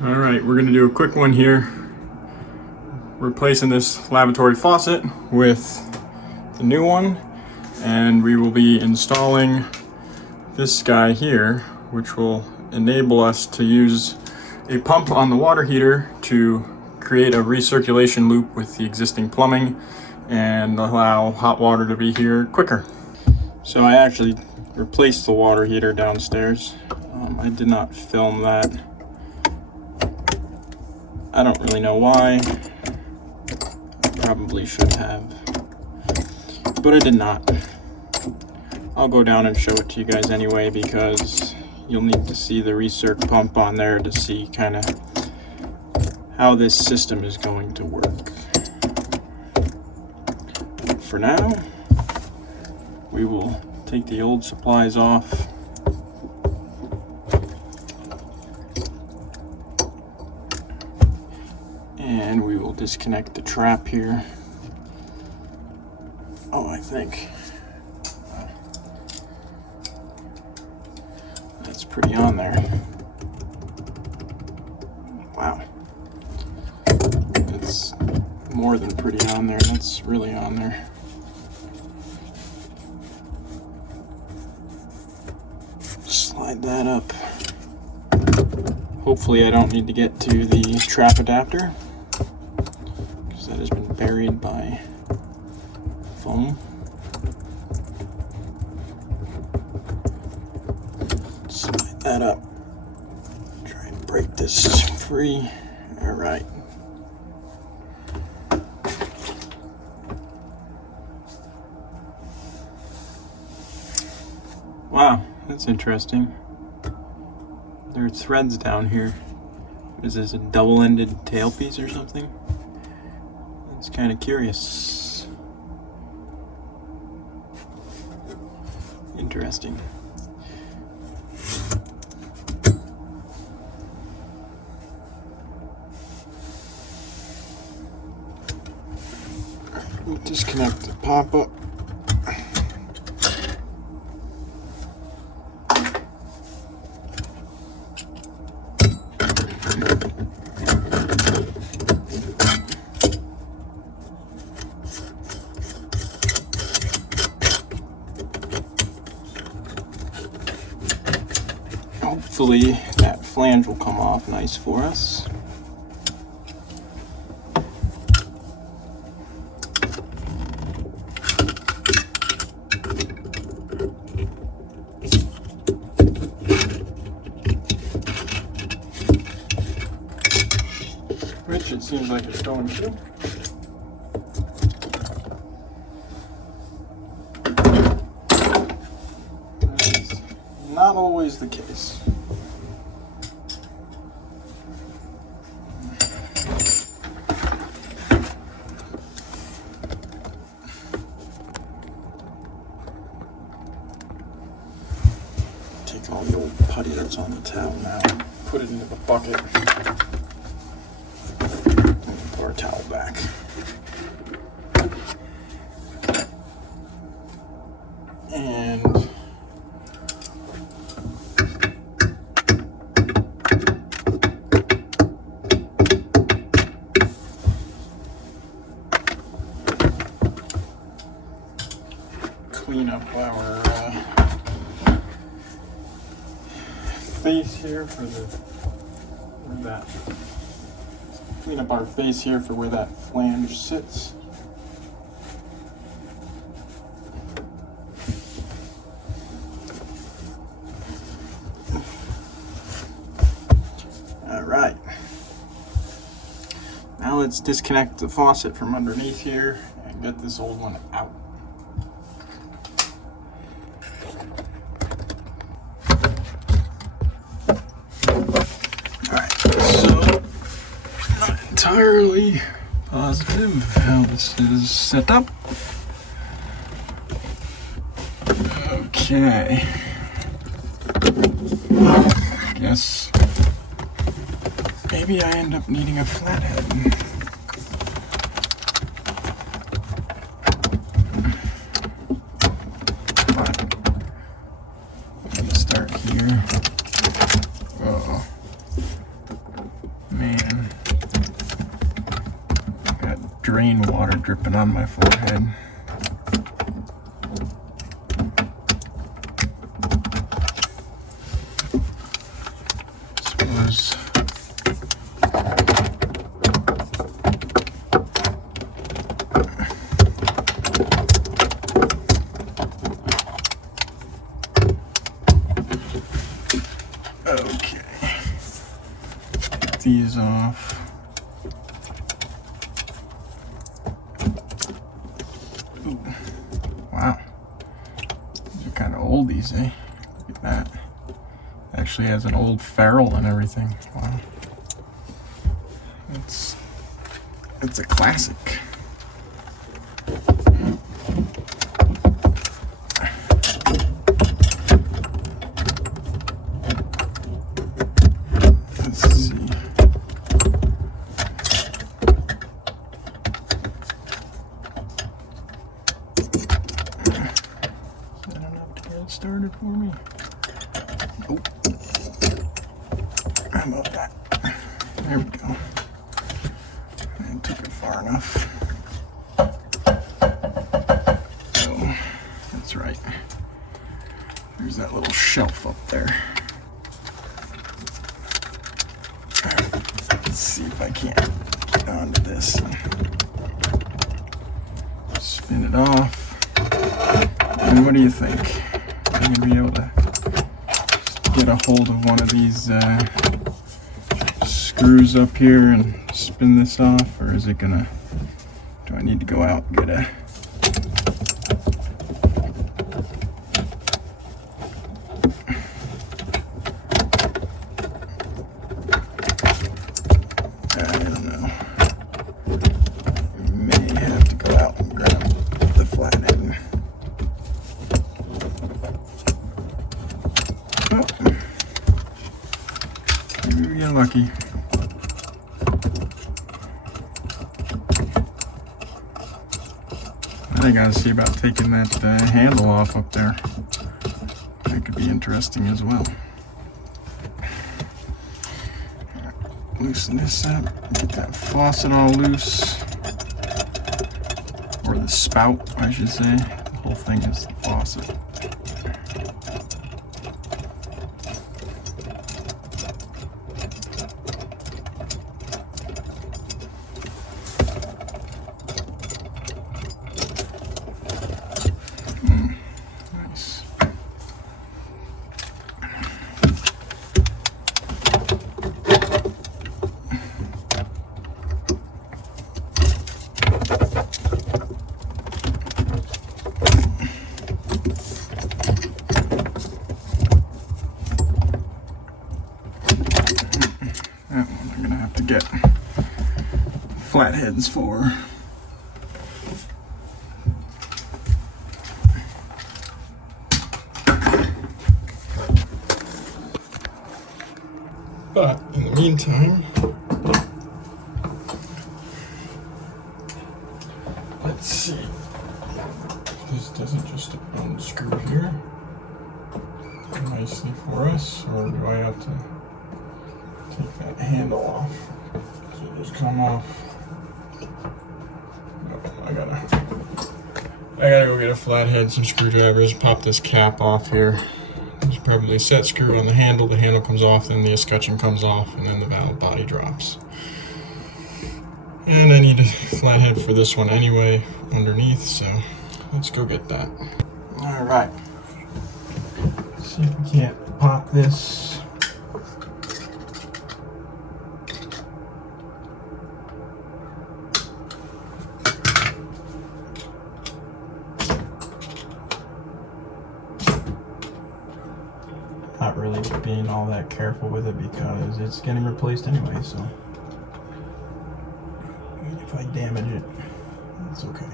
All right, we're gonna do a quick one here. Replacing this lavatory faucet with the new one, and we will be installing this guy here, which will enable us to use a pump on the water heater to create a recirculation loop with the existing plumbing and allow hot water to be here quicker. So I actually replaced the water heater downstairs. I did not film that. I don't really know why. I probably should have, but I did not. I'll go down and show it to you guys anyway, because you'll need to see the recirc pump on there to see kind of how this system is going to work. But for now, we will take the old supplies off. And we will disconnect the trap here. Oh, I think that's pretty on there. Wow. That's more than pretty on there. That's really on there. Slide that up. Hopefully I don't need to get to the trap adapter, because that has been buried by foam. Slide that up. Try and break this free. All right. Wow, that's interesting. There are threads down here. Is this a double-ended tailpiece or something? It's kind of curious. Interesting. We'll disconnect the pop-up. Hopefully that flange will come off nice for us. Which it seems like it's going to. That's not always the case. Take all the old putty that's on the towel now, put it into the bucket, and put our towel back. And clean up our face here for clean up our face here for where that flange sits. All right. Now let's disconnect the faucet from underneath here and get this old one out. Entirely positive how this is set up. Okay. Guess maybe I end up needing a flathead. Let me start here. rainwater dripping on my forehead. This was okay. Get these off. Ooh. Wow. These are kind of oldies, eh? Look at that. Actually has an old ferrule and everything. Wow. It's a classic. Let's see. Is that enough to get it started for me? Nope. How about that? There we go. I took it far enough. So, that's right. There's that little shelf up there. Let's see if I can't get onto this and spin it off. And what do you think? Are you gonna be able to get a hold of one of these screws up here and spin this off, or is it gonna, do I need to go out and get a I don't know. May have to go out and grab the flathead. Oh, maybe you're lucky. I gotta see about taking that handle off up there. That could be interesting as well. Loosen this up, get that faucet all loose. Or the spout, I should say. The whole thing is the faucet. Nice. That one I'm gonna have to get flatheads for. But in the meantime, let's see. This doesn't just unscrew here nicely for us, or do I have to take that handle off? Does it just come off? No, I gotta go get a flathead, some screwdrivers, pop this cap off here. There's probably a set screw on the handle comes off, then the escutcheon comes off, and then the valve body drops. And I need a flathead for this one anyway, underneath, so let's go get that. Alright. See if we can't pop this. Not really being all that careful with it because it's getting replaced anyway, so if I damage it, it's okay.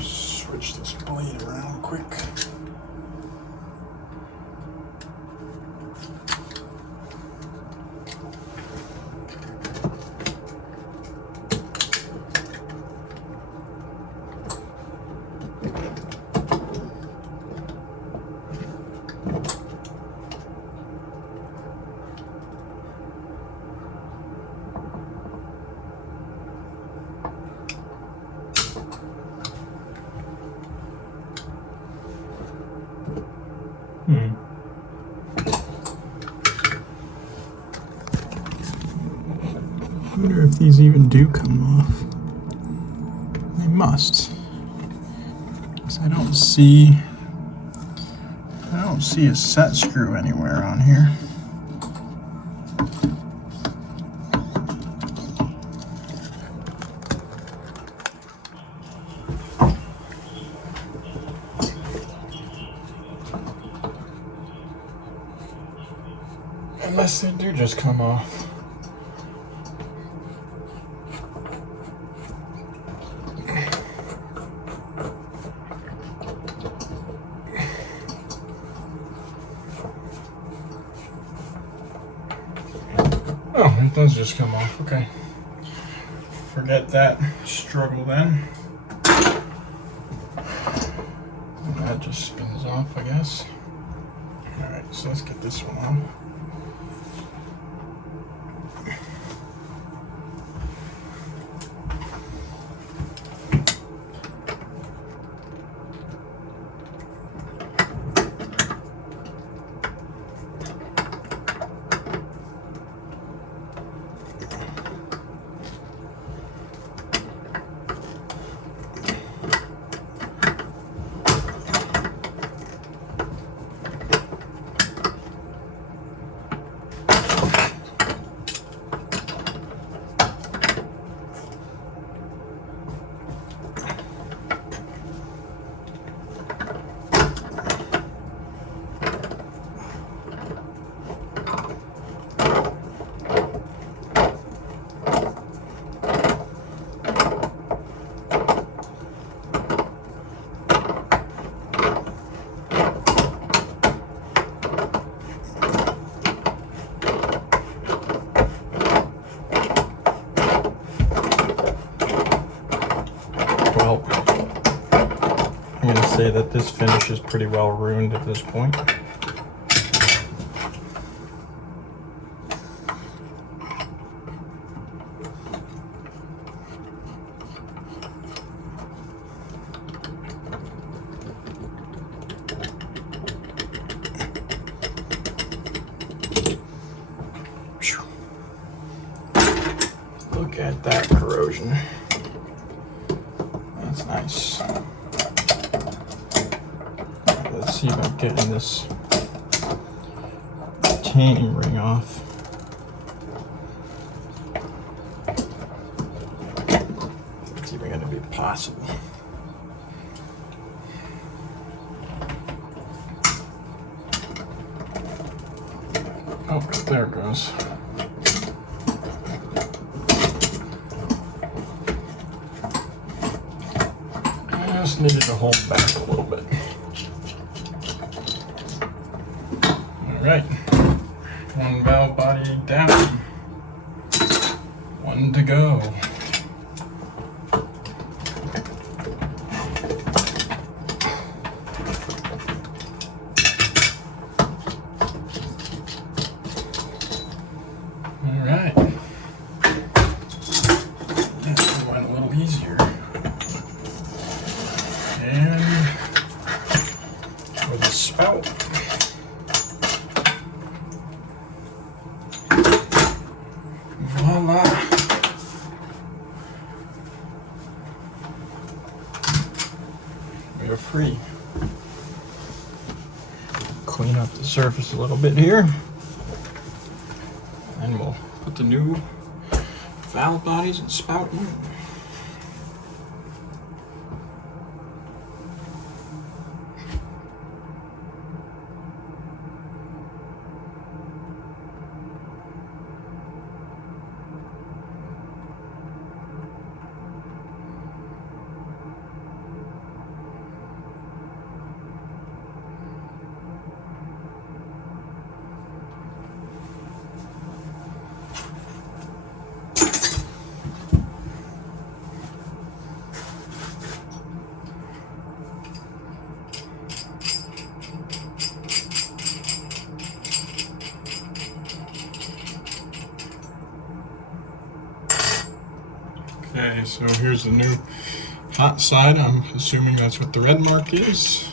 Switch this blade around quick. wonder if these even do come off. They must. Because I don't see a set screw anywhere on here. Unless they do just come off. Oh, it does just come off. Okay. Forget that struggle then. That just spins off, I guess. Alright, so let's get this one on. I'm going to say that this finish is pretty well ruined at this point. Look at that corrosion. That's nice. Let's see if I'm getting this retaining ring off. It's even going to be possible. Oh, there it goes. I just needed to hold back a little bit. Alright, one valve body down, one to go. Alright, that went a little easier. And with a spout. Voila. We are free. Clean up the surface a little bit here. And we'll put the new valve bodies and spout in. Okay, so here's the new hot side. I'm assuming that's what the red mark is.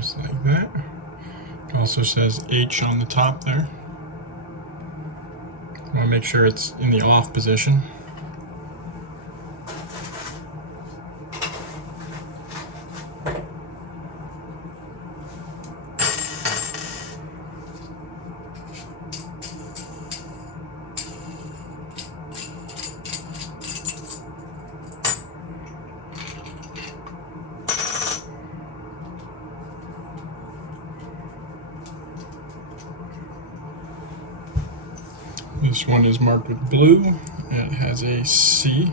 just like that. It also says H on the top there. I want to make sure it's in the off position. This one is marked with blue, and it has a C,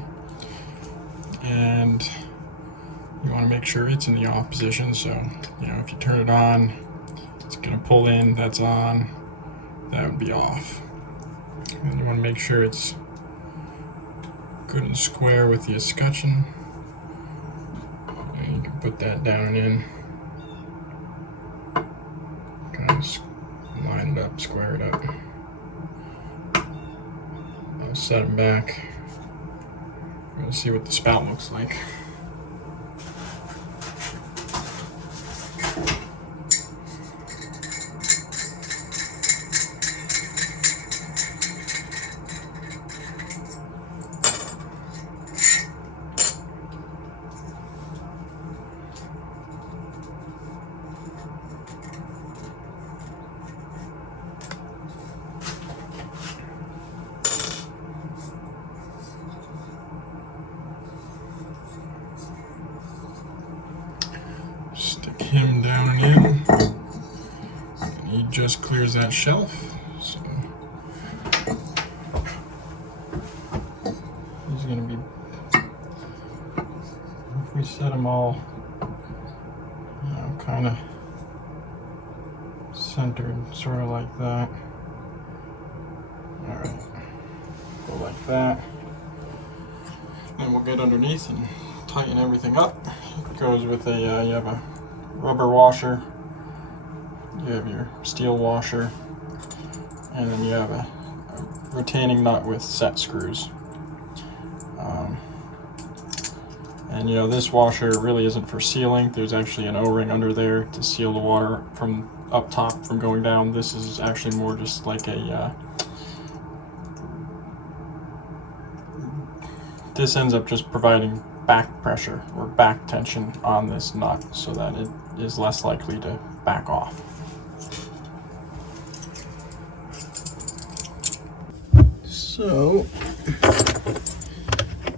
and you want to make sure it's in the off position. So, you know, if you turn it on, it's going to pull in, that's on, that would be off. And you want to make sure it's good and square with the escutcheon, and you can put that down and in, kind of line it up, square it up. I'll set them back. We'll see what the spout looks like. Stick him down and in, and he just clears that shelf. So he's going to be, if we set them all, you know, kind of centered, sort of like that. All right, go like that. Then we'll get underneath and tighten everything up. It goes with a, you have a rubber washer, you have your steel washer, and then you have a retaining nut with set screws. And you know, this washer really isn't for sealing. There's actually an O-ring under there to seal the water from up top from going down. This is actually more just like a this ends up just providing back pressure or back tension on this nut so that it is less likely to back off. So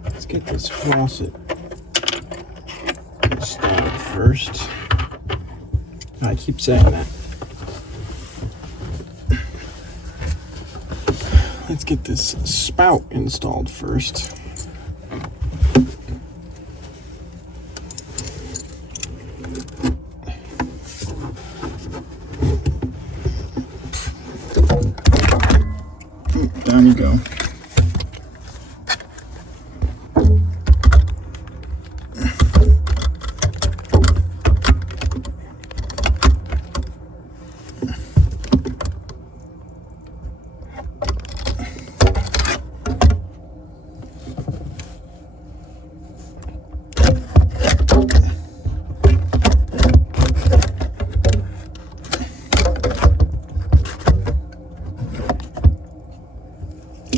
let's get this faucet installed first. I keep saying that. Let's get this spout installed first. Down you go.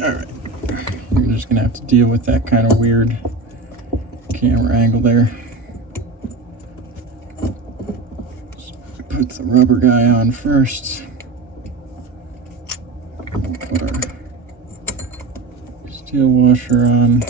Alright, you're just going to have to deal with that kind of weird camera angle there. So put the rubber guy on first. Put our steel washer on.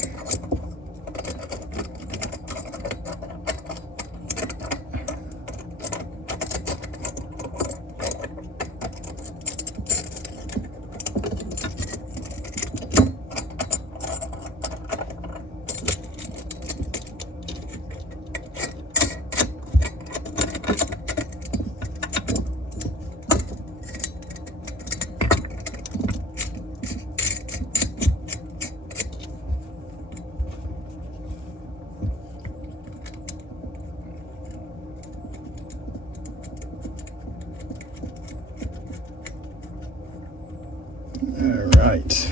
Alright,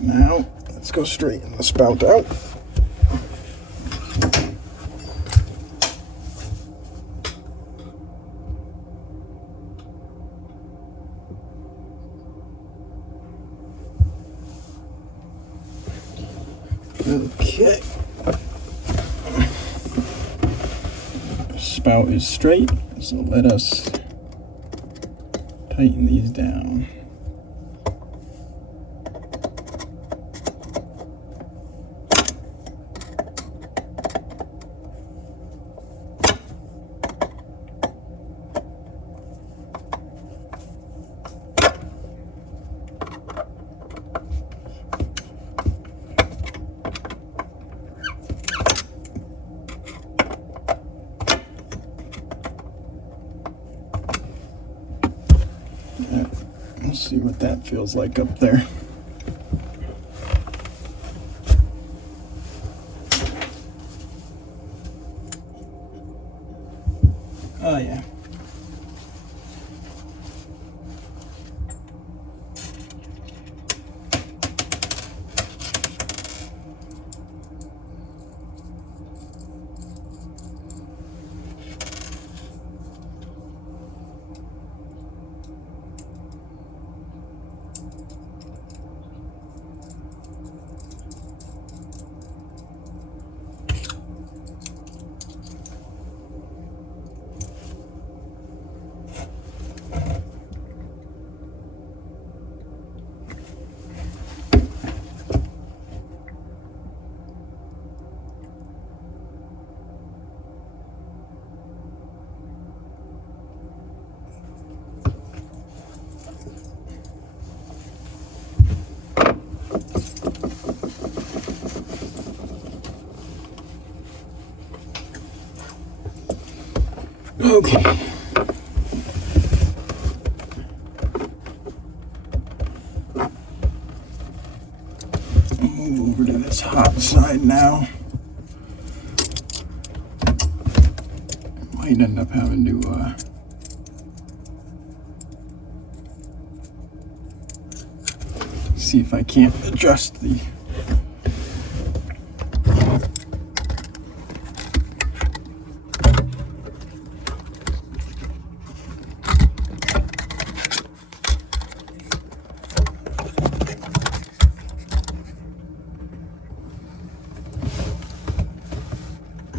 now let's go straighten the spout out. Okay. Spout is straight, so let us tighten these down. Let's see what that feels like up there. Oh yeah. Okay. Move over to this hot side now. Might end up having to see if I can't adjust the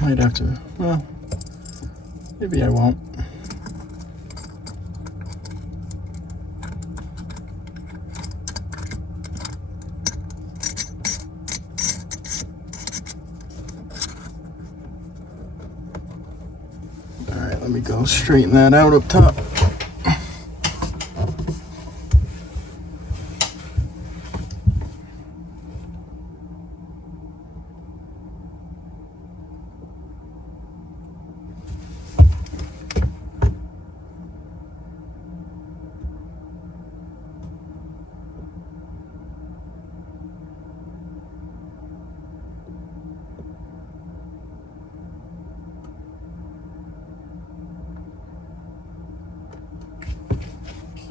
might have to, well, maybe I won't. All right, let me go straighten that out up top.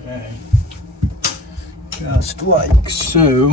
Okay, just like so.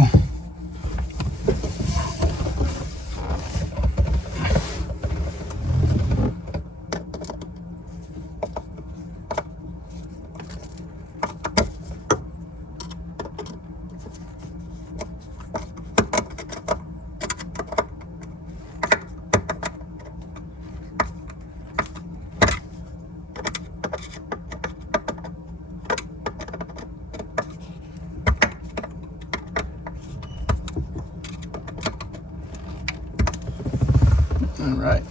All right.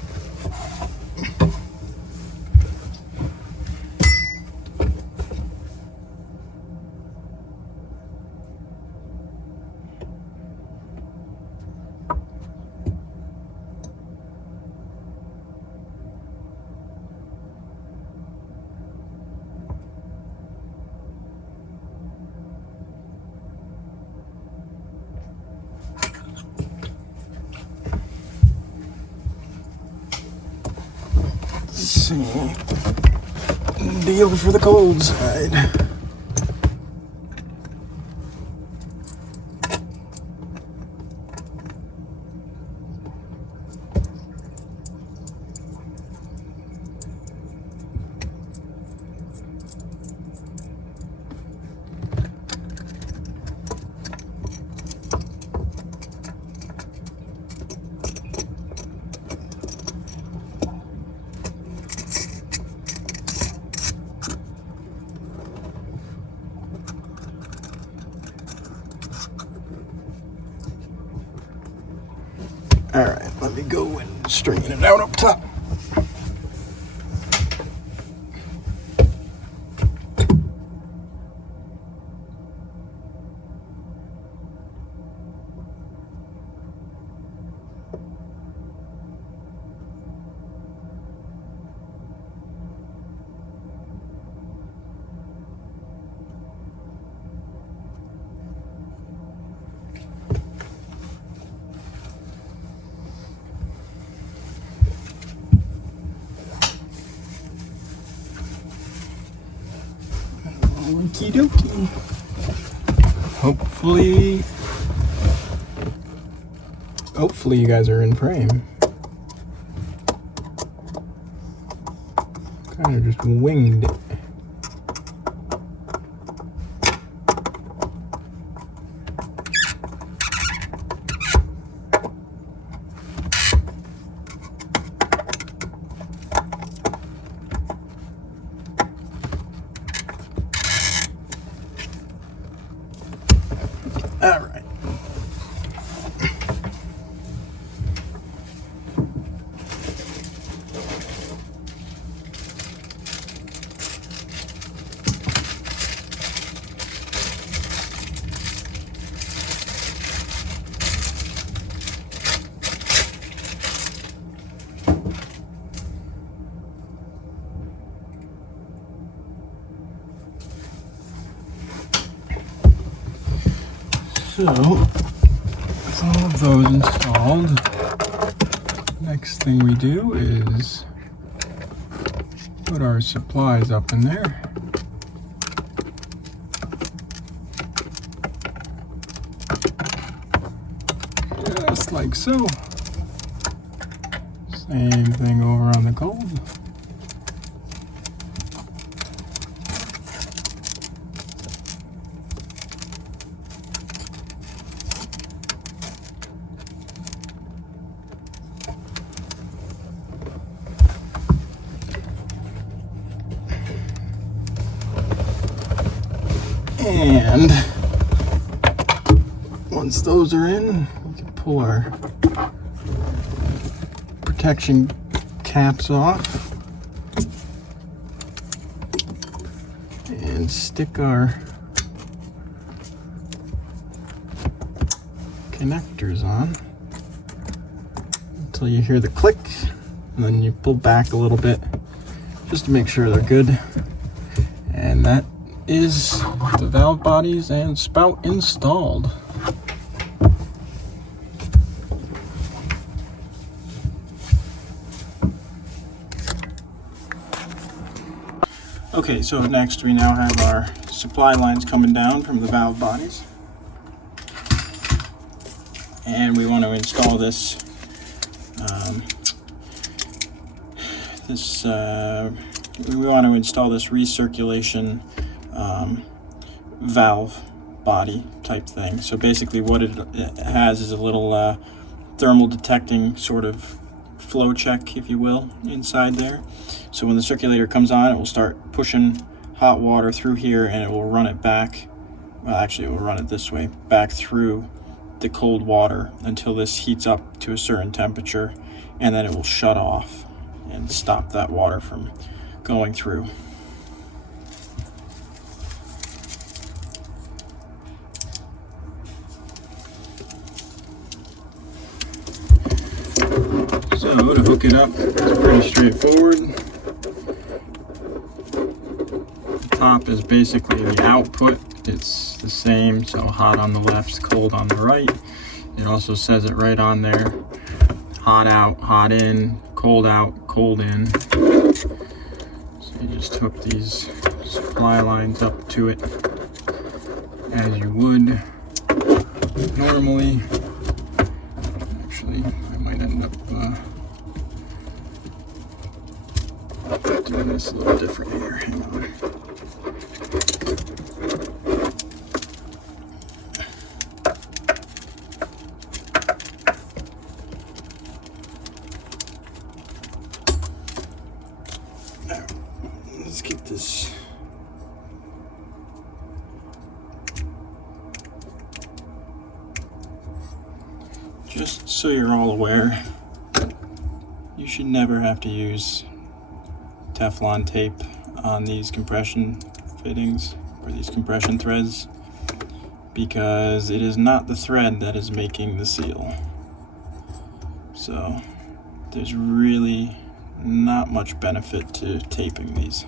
See, deal for the cold side. All right, let me go and straighten it out up top. Okie dokie. Hopefully you guys are in frame. Kind of just winged it. All right. So, with all of those installed, next thing we do is put our supplies up in there. Just like so. Same thing over on the cold. And once those are in, we can pull our protection caps off and stick our connectors on until you hear the click, and then you pull back a little bit just to make sure they're good. And that is the valve bodies and spout installed. Okay, so next we now have our supply lines coming down from the valve bodies. And we want to install this recirculation valve body type thing. So basically what it has is a little thermal detecting sort of flow check, if you will, inside there. So when the circulator comes on, it will start pushing hot water through here, and it will run it back, well actually it will run it this way, back through the cold water until this heats up to a certain temperature, and then it will shut off and stop that water from going through. So to hook it up, it's pretty straightforward. The top is basically the output. It's the same, so hot on the left, cold on the right. It also says it right on there. Hot out, hot in, cold out, cold in. So you just hook these supply lines up to it as you would normally. Actually, I might end up doing this a little different here. Hang on. Let's get this just so you're all aware, you should never have to use Teflon tape on these compression fittings or these compression threads, because it is not the thread that is making the seal. So there's really not much benefit to taping these.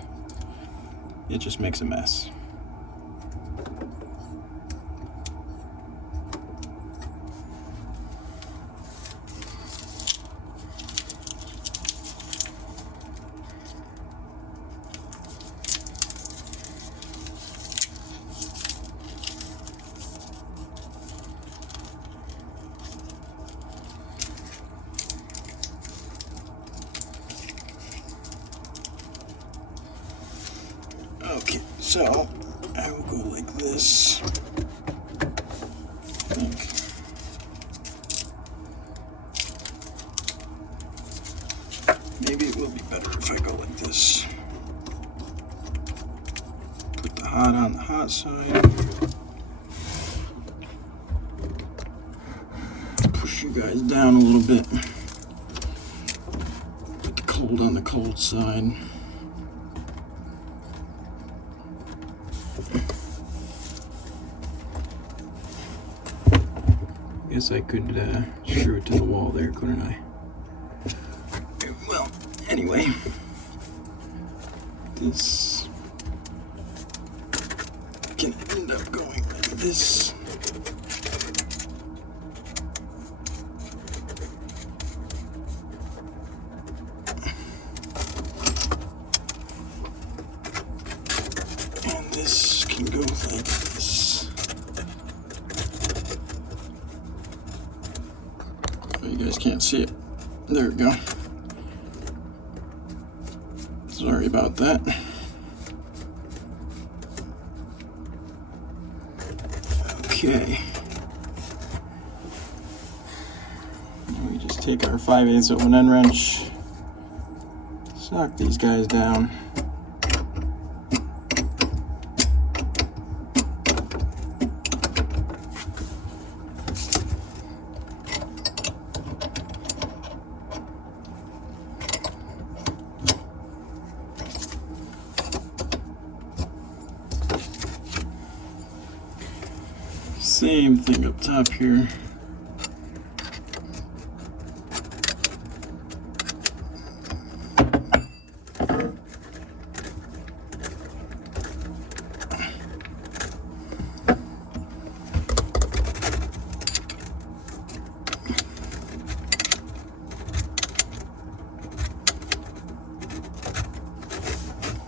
It just makes a mess. Okay, so I will go like this. Maybe it will be better if I go like this. Put the hot on the hot side. Push you guys down a little bit. Put the cold on the cold side. Guess I could screw it to the wall there, couldn't I? Well, anyway, this can end up going like this. And this can go like this. You guys can't see it. There we go. Sorry about that. Okay. Now we just take our 5/8 of an end wrench, sock these guys down. Same thing up top here.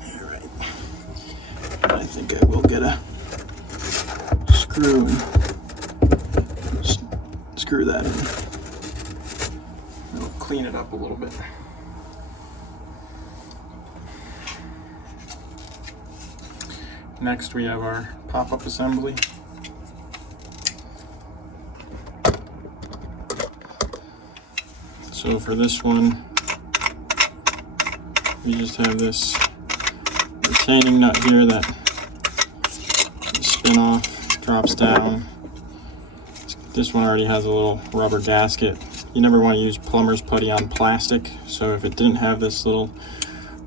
All right. I think I will get a screw and screw that in. It'll clean it up a little bit. Next we have our pop-up assembly. So for this one, we just have this retaining nut here that you spin off, drops down. This one already has a little rubber gasket. You never want to use plumber's putty on plastic, so if it didn't have this little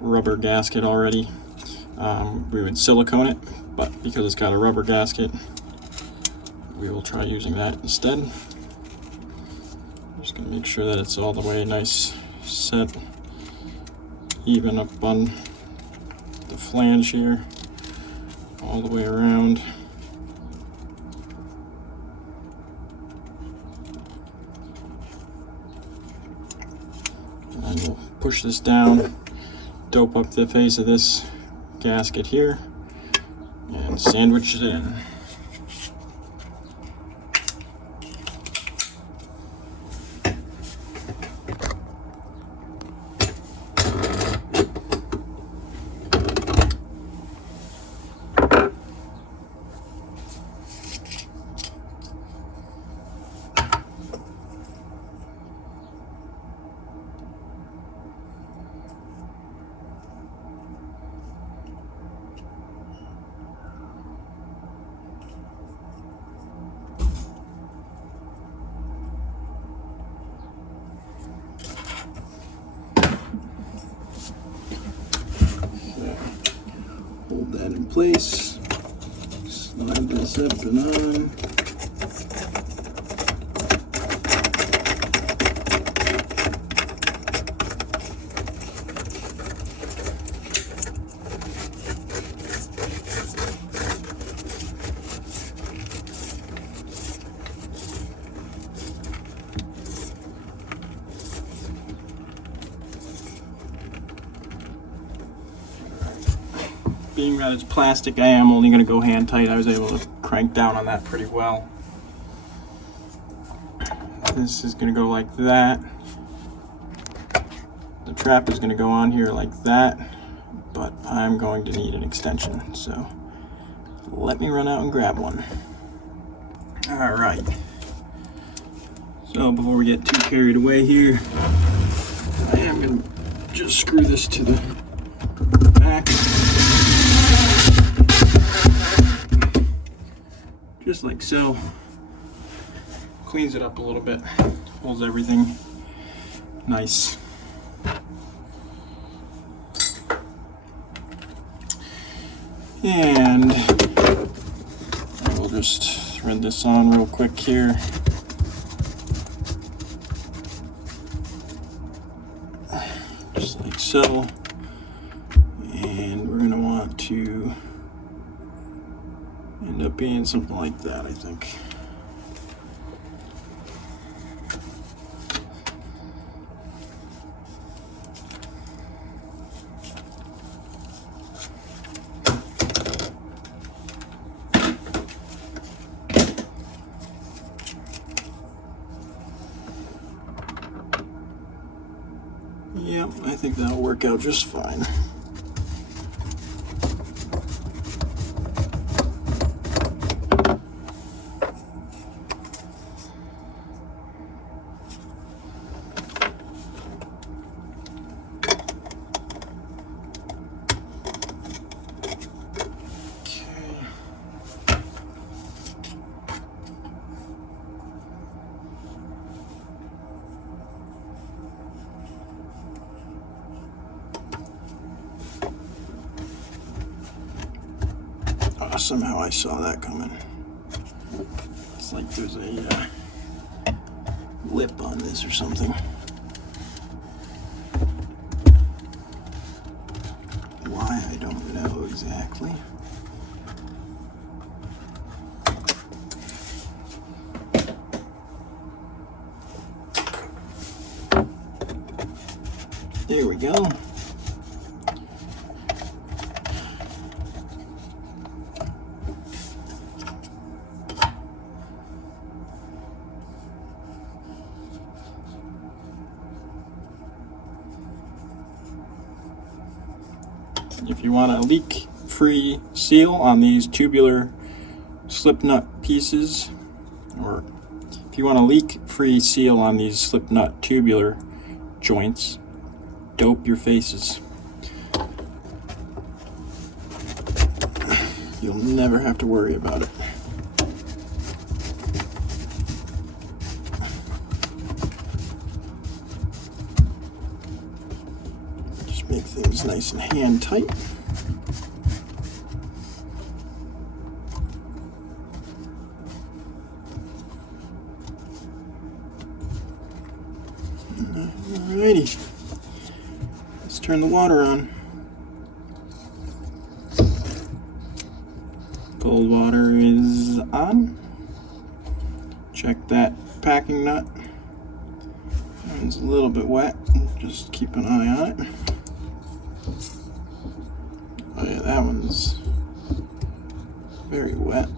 rubber gasket already, we would silicone it, but because it's got a rubber gasket, we will try using that instead. I'm just going to make sure that it's all the way nice, set, even up on the flange here, all the way around. And we'll push this down, dope up the face of this gasket here, and sandwich it in. that in place. Slide this up and on. Being that it's plastic, I am only going to go hand tight. I was able to crank down on that pretty well. This is going to go like that. The trap is going to go on here like that, but I'm going to need an extension, so let me run out and grab one. Alright, so before we get too carried away here, I am going to just screw this to the back. Just like so. Cleans it up a little bit, holds everything nice. And I will just thread this on real quick here. Just like so. And we're going to want to end up being something like that, I think. Yep, I think that'll work out just fine. Somehow I saw that coming. It's like there's a lip on this or something. Why, I don't know exactly. There we go. If you want a leak-free seal on these tubular slip nut pieces, or if you want a leak-free seal on these slip nut tubular joints, dope your faces. You'll never have to worry about it. Just make things nice and hand tight. Alrighty, let's turn the water on. Cold water is on. Check that packing nut. It's a little bit wet. Just keep an eye on it. Oh yeah, that one's very wet.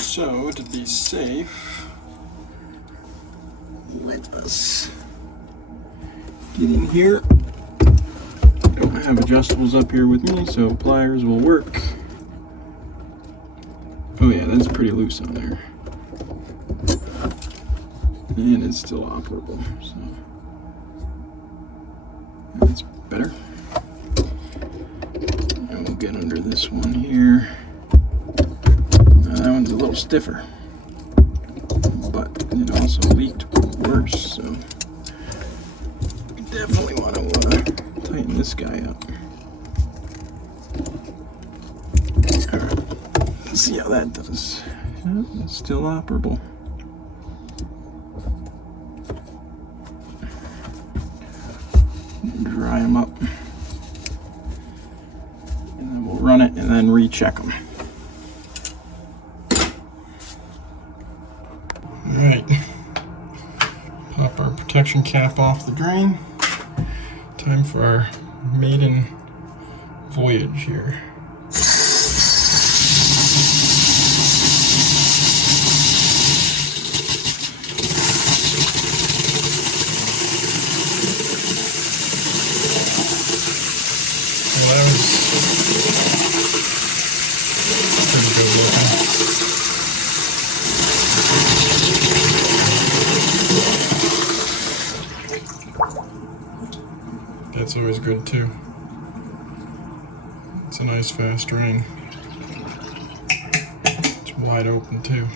So, to be safe, let us get in here. I don't have adjustables up here with me, so pliers will work. Oh yeah, that's pretty loose on there. and it's still operable, so that's better. And we'll get under this one here. That one's a little stiffer, but it also leaked worse, so definitely want to tighten this guy up. Alright, let's see how that does. Yep, it's still operable. Dry them up, and then we'll run it and then recheck them. Alright, pop our protection cap off the drain. Time for our maiden voyage here. Well, that was pretty good looking. That's always good too. It's a nice fast drain. It's wide open too.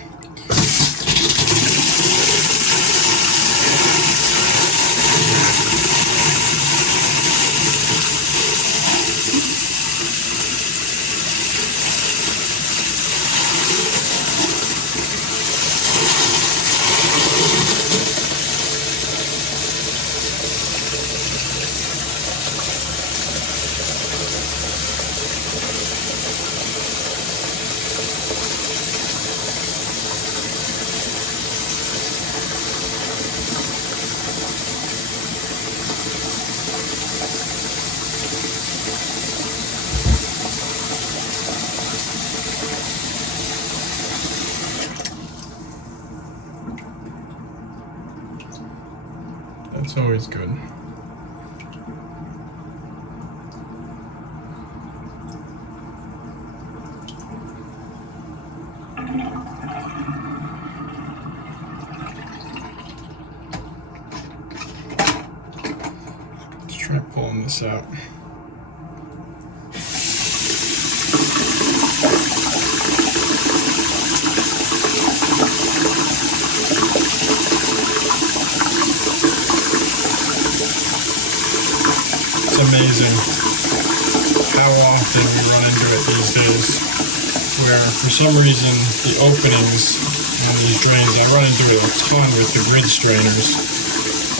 That's always good. Let's try pulling this out. Amazing how often we run into it these days, where for some reason the openings in these drains, I run into it a ton with the grid strainers,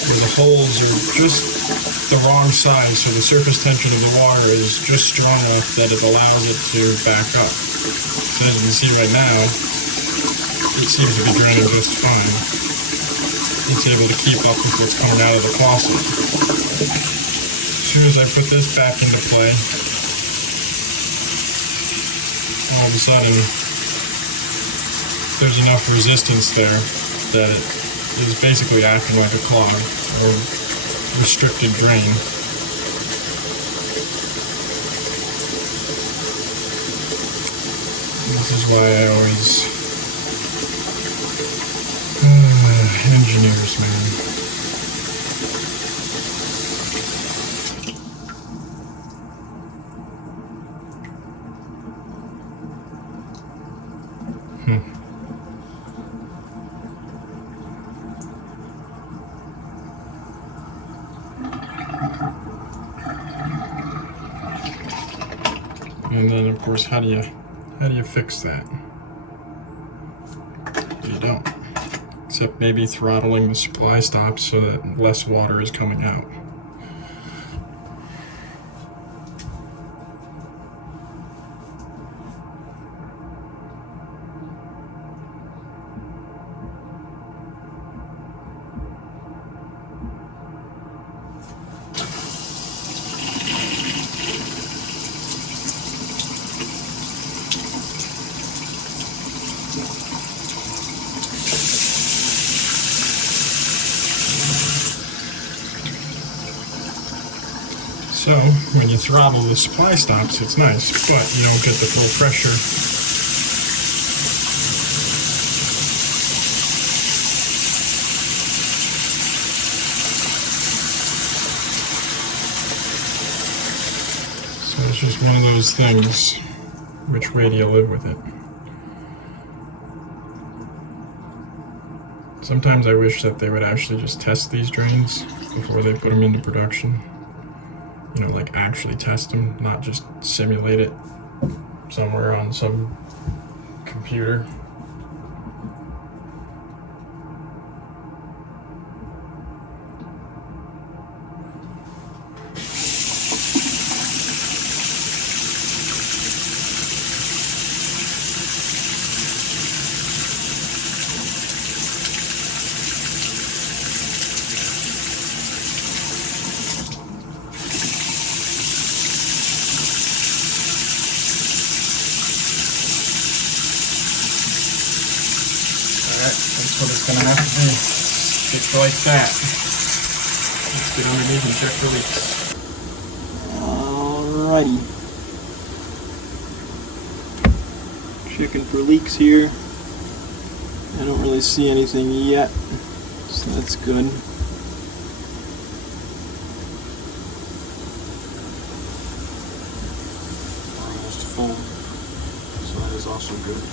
where the holes are just the wrong size, so the surface tension of the water is just strong enough that it allows it to back up. So as you can see right now, it seems to be draining just fine. It's able to keep up with what's coming out of the faucet. As soon as I put this back into play, all of a sudden there's enough resistance there that it is basically acting like a clog or restricted drain. This is why I always engineers, man. And then, of course, how do you fix that? You don't. Except maybe throttling the supply stops so that less water is coming out. So, when you throttle the supply stops, it's nice, but you don't get the full pressure. So it's just one of those things. Which way do you live with it? Sometimes I wish that they would actually just test these drains before they put them into production. You know, like actually test them, not just simulate it somewhere on some computer. That's what it's going to have to do. Just like that. Let's get underneath and check for leaks. Alrighty. Checking for leaks here. I don't really see anything yet, so that's good. We're almost full, so that is also good.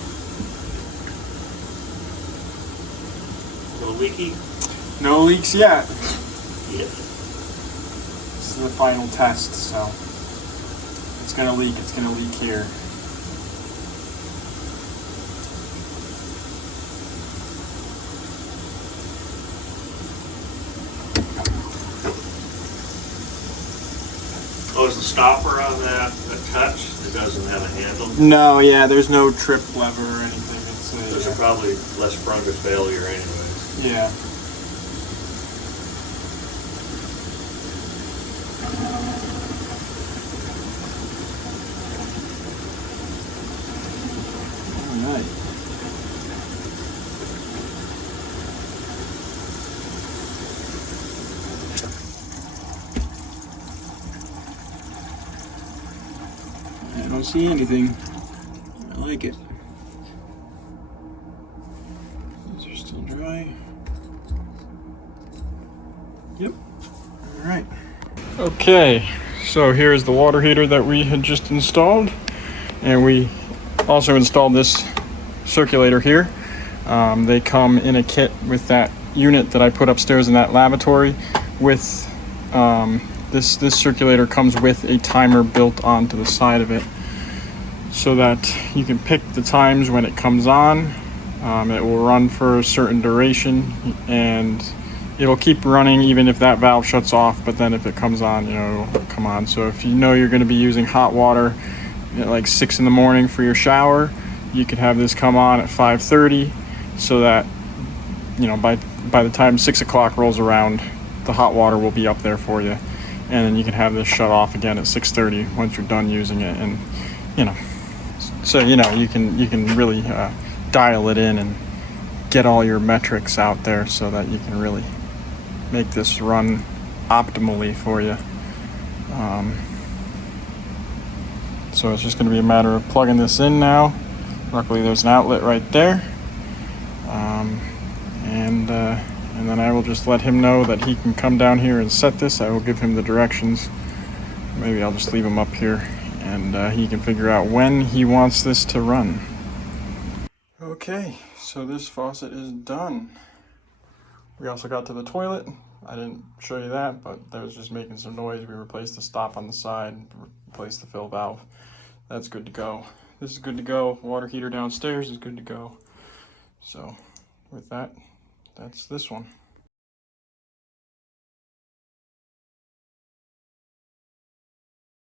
No leaky? No leaks yet. Yeah. This is the final test, so it's gonna leak. It's gonna leak here. Oh, is the stopper on that a touch? It doesn't have a handle? No, yeah, there's no trip lever or anything. It's Those are probably less prone to failure anyways. yeah. All right. I don't see anything. I like it. These are still dry. Yep. All right. Okay, so here's the water heater that we had just installed, and we also installed this circulator here. They come in a kit with that unit that I put upstairs in that lavatory. With this circulator comes with a timer built onto the side of it, so that you can pick the times when it comes on. It will run for a certain duration, and it'll keep running even if that valve shuts off, but then if it comes on, you know, it'll come on. So if you know you're going to be using hot water at like 6 in the morning for your shower, you could have this come on at 5:30, so that, you know, by the time 6 o'clock rolls around, the hot water will be up there for you, and then you can have this shut off again at 6:30 once you're done using it. And you know, so you know, you can really dial it in and get all your metrics out there so that you can really make this run optimally for you. So it's just going to be a matter of plugging this in now. Luckily there's an outlet right there, and then I will just let him know that he can come down here and set this. I will give him the directions. Maybe I'll just leave him up here, and he can figure out when he wants this to run. Okay, so this faucet is done. We also got to the toilet. I didn't show you that, but that was just making some noise. We replaced the stop on the side, replaced the fill valve. That's good to go. This is good to go. Water heater downstairs is good to go. So with that, that's this one.